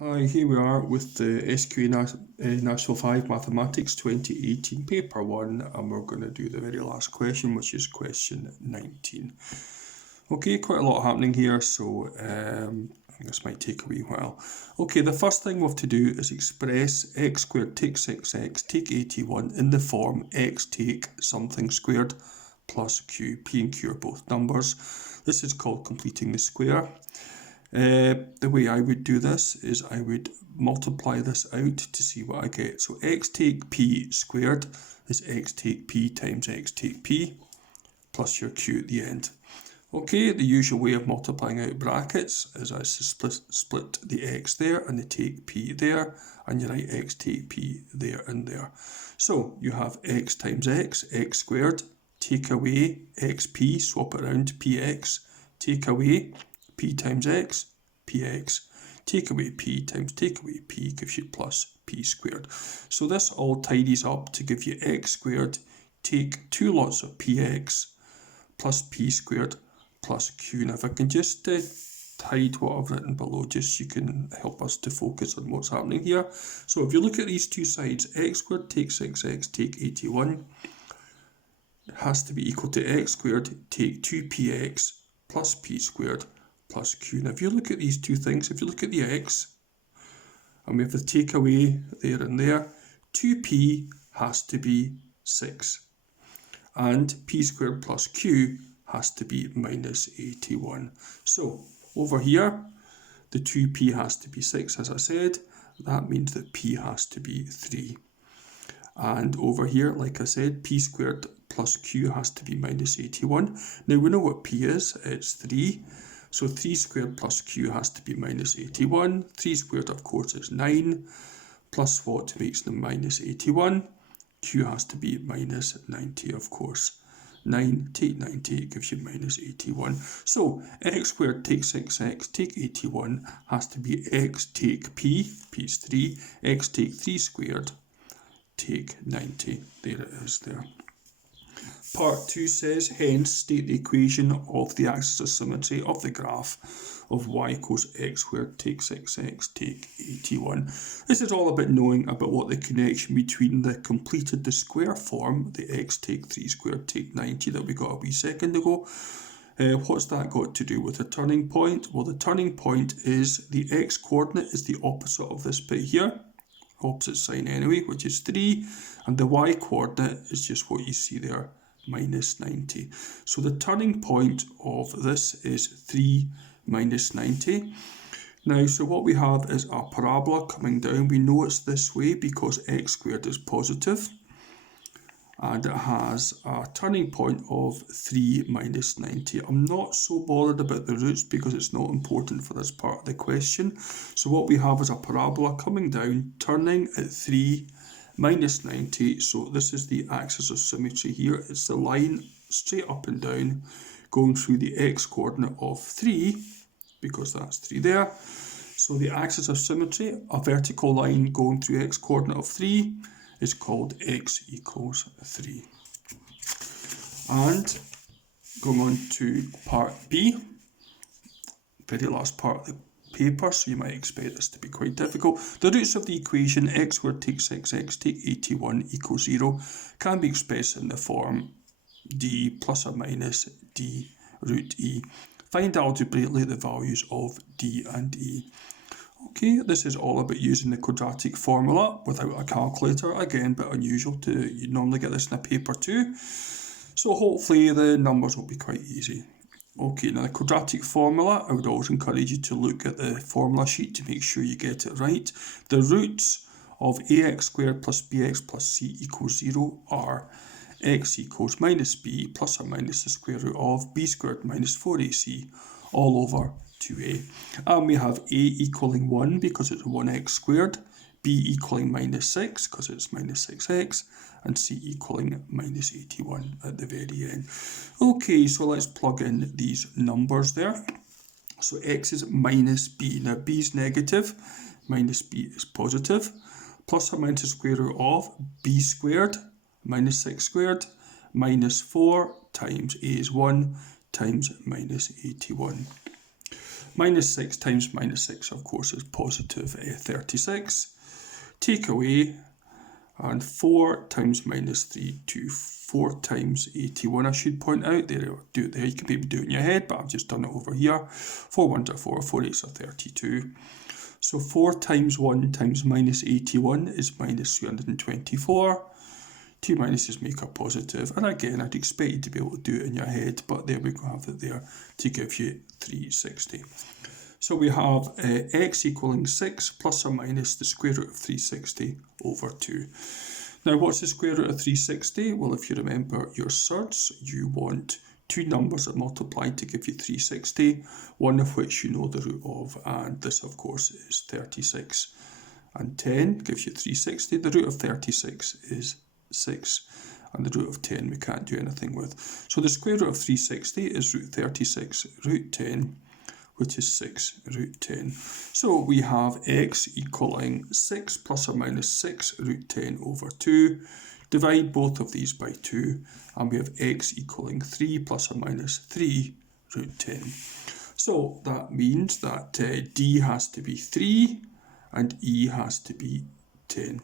Hi, here we are with the SQA National 5 Mathematics 2018 paper 1, and we're going to do the very last question, which is question 19. Okay, quite a lot happening here, so this might take a wee while. Okay, the first thing we have to do is express x squared take 6x take 81 in the form x take something squared plus q. P and q are both numbers. This is called completing the square. The way I would do this is I would multiply this out to see what I get. So x take p squared is x take p times x take p plus your q at the end. Okay, the usual way of multiplying out brackets is I split the x there and the take p there, and you write x take p there and there. So you have x times x squared, take away xp, swap it around to px, take away p times x, px, take away p times take away p gives you plus p squared. So this all tidies up to give you x squared, take two lots of px, plus p squared, plus q. Now if I can just hide what I've written below, just so you can help us to focus on what's happening here. So if you look at these two sides, x squared take 6x take 81 has to be equal to x squared take 2px plus p squared plus q. Now if you look at these two things, if you look at the x, and we have the takeaway there and there, 2p has to be 6. And p squared plus q has to be minus 81. So over here, the 2p has to be 6, as I said. That means that p has to be 3. And over here, like I said, p squared plus q has to be minus 81. Now we know what p is, it's 3. So 3 squared plus q has to be minus 81. 3 squared, of course, is 9. Plus what makes them minus 81? Q has to be minus 90, of course. 9 take 90 gives you minus 81. So x squared take 6x take 81 has to be x take p, p is 3, x take 3 squared take 90. There it is there. Part 2 says, hence state the equation of the axis of symmetry of the graph of y equals x squared take 6x take 81. This is all about knowing about what the connection between the completed the square form, the x take 3 squared take 90 that we got a wee second ago, what's that got to do with the turning point? Well, the turning point is the x coordinate is the opposite of this bit here, opposite sign anyway, which is 3, and the y coordinate is just what you see there, minus 90. So the turning point of this is 3 minus 90. Now, so what we have is a parabola coming down. We know it's this way because x squared is positive, and it has a turning point of 3 minus 90. I'm not so bothered about the roots because it's not important for this part of the question. So what we have is a parabola coming down, turning at 3 minus 90. So this is the axis of symmetry here. It's the line straight up and down going through the x coordinate of 3, because that's 3 there. So the axis of symmetry, a vertical line going through x coordinate of 3, is called x equals 3. And going on to part B, very last part of the paper, so you might expect this to be quite difficult. The roots of the equation x squared take 6x take 81 equals 0 can be expressed in the form d plus or minus d root e. Find algebraically the values of d and e. Okay, this is all about using the quadratic formula without a calculator. Again, a bit unusual, you normally get this in a paper too. So hopefully the numbers will be quite easy. Okay, now the quadratic formula, I would always encourage you to look at the formula sheet to make sure you get it right. The roots of ax squared plus bx plus c equals 0 are x equals minus b plus or minus the square root of b squared minus 4ac all over 2a. And we have a equaling 1 because it's 1x squared, b equaling minus 6 because it's minus 6x, and c equaling minus 81 at the very end. Okay, so let's plug in these numbers there. So x is minus b. Now b is negative, minus b is positive, plus or minus the square root of b squared minus 6 squared minus 4 times a is 1 times minus 81. Minus 6 times minus 6, of course, is positive 36. Take away, and 4 times minus 3 to 4 times 81. I should point out, there, do it there. You can maybe do it in your head, but I've just done it over here. 4 ones are 4, 4 eights are 32. So 4 times 1 times minus 81 is minus 324. Two minuses make a positive, and again, I'd expect you to be able to do it in your head, but there we go, have it there to give you 360. So we have x equaling 6 plus or minus the square root of 360 over 2. Now, what's the square root of 360? Well, if you remember your surds, you want two numbers that multiply to give you 360, one of which you know the root of, and this, of course, is 36. And 10 gives you 360. The root of 36 is 6, and the root of 10 we can't do anything with. So the square root of 360 is root 36 root 10, which is 6 root 10. So we have x equaling 6 plus or minus 6 root 10 over 2. Divide both of these by 2, and we have x equaling 3 plus or minus 3 root 10. So that means that d has to be 3 and e has to be 10.